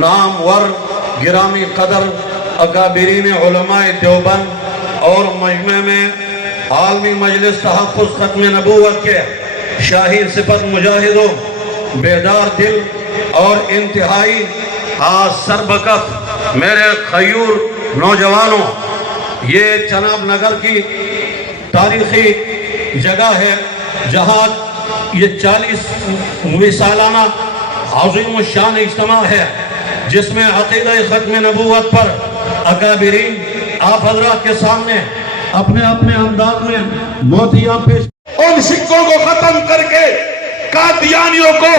نامور گرامی قدر اکابرین علماء دیوبند اور مجمع میں عالمی مجلس تحفظ ختم نبوت کے شاہین صفت مجاہدوں، بیدار دل اور انتہائی سربکف میرے خیور نوجوانوں، یہ چناب نگر کی تاریخی جگہ ہے جہاں یہ 40ویں سالانہ عظیم الشان اجتماع ہے، جس میں عقیدہ ختم نبوت پر اکابرین آپ حضرات کے سامنے اپنے اپنے انداز میں موتیہ پیش ان شکوں کو ختم کر کے قادیانیوں کو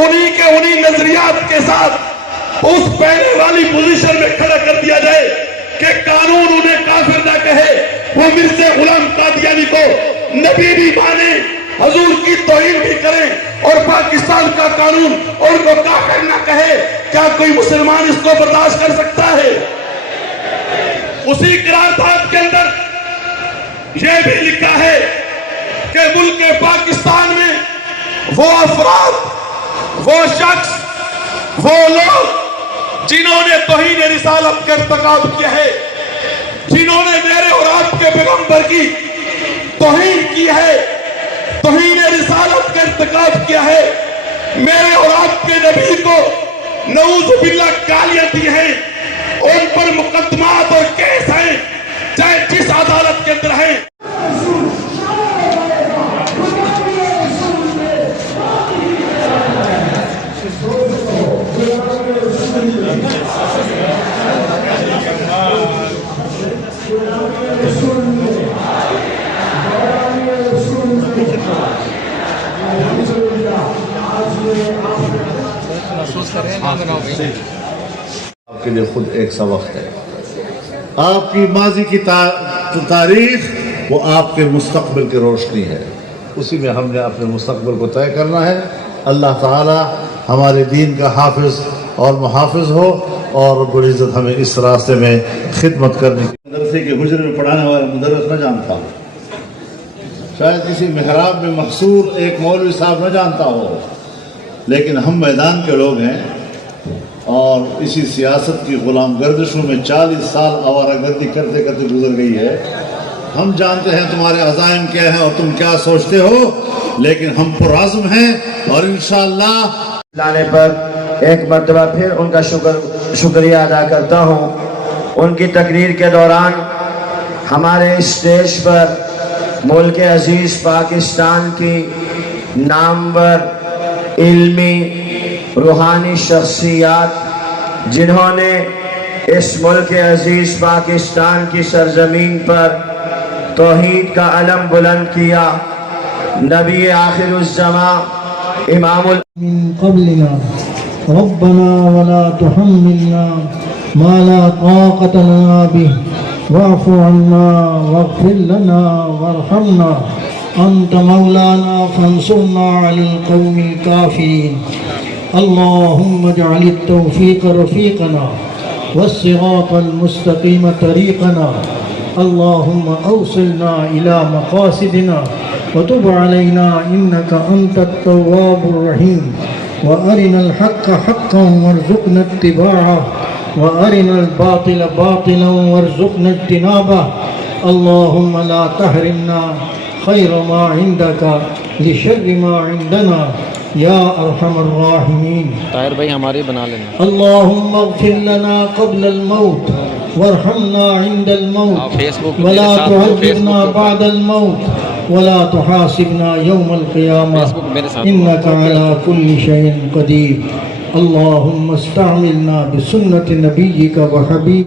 انہی نظریات کے ساتھ اس پہلے والی پوزیشن میں کھڑا کر دیا جائے کہ قانون انہیں کافر نہ کہے، وہ مرزا غلام قادیانی کو نبی بھی مانے، حضور کی توہین بھی کریں اور پاکستان کا قانون ان کو کافر نہ کہے، کیا کوئی مسلمان اس کو برداشت کر سکتا ہے؟ اسی قرارداد کے اندر یہ بھی لکھا ہے کہ ملک پاکستان میں وہ افراد، وہ شخص، وہ لوگ جنہوں نے توہین رسالت کا ارتکاب کیا ہے، جنہوں نے میرے اور آپ کے پیغمبر کی توہین کی ہے، توہین رسالت کا ارتکاب کیا ہے، میرے اور آپ کے نبی کو نعوذ باللہ گالیاں دی ہیں، ان پر مقدمات اور کیس ہیں، چاہے جس عدالت کے اندر ہیں۔ آپ کے لیے خود ایک سبق ہے، آپ کی ماضی کی تاریخ وہ آپ کے مستقبل کی روشنی ہے، اسی میں ہم نے اپنے مستقبل کو طے کرنا ہے۔ اللہ تعالی ہمارے دین کا حافظ اور محافظ ہو اور رب العزت ہمیں اس راستے میں خدمت کرنے کی۔ مدرسے کے حجرے میں پڑھانے والا مدرس نہ جانتا ہو، شاید کسی محراب میں محصور ایک مولوی صاحب نہ جانتا ہو، لیکن ہم میدان کے لوگ ہیں اور اسی سیاست کی غلام گردشوں میں 40 سال آوارہ گردی کرتے کرتے گزر گئی ہے۔ ہم جانتے ہیں تمہارے عزائم کیا ہیں اور تم کیا سوچتے ہو، لیکن ہم پرعزم ہیں اور انشاءاللہ لانے پر ایک مرتبہ پھر ان کا شکریہ ادا کرتا ہوں۔ ان کی تقریر کے دوران ہمارے اسٹیج پر ملک عزیز پاکستان کی نامور علمی روحانی شخصیات جنہوں نے اس ملک عزیز پاکستان کی سرزمین پر توحید کا علم بلند کیا، نبی آخر الزمان امام من قبلنا ربنا ولا تحملنا ما لا طاقة لنا به واعف عنا واغفر لنا وارحمنا أنت مولانا فانصرنا على القوم الكافرين اللهم اجعل التوفيق رفيقنا والصراط المستقيم طريقنا اللهم أوصلنا إلى مقاصدنا وتب علينا إنك أنت التواب الرحيم وأرنا الحق حقا وارزقنا اتباعه وأرنا الباطل باطلا وارزقنا اجتنابه اللهم لا تحرمنا خير ما عندك لشر ما عندنا یا ارحم الراحمین۔ طاہر بھائی ہماری بنا لینا۔ اللہم اغفر لنا قبل الموت وارحمنا عند الموت ولا تعذبنا بعد الموت ولا تحاسبنا يوم القيامة إنك على كل شيء قدير۔ اللہم استعملنا بسنة نبيك وحبيبك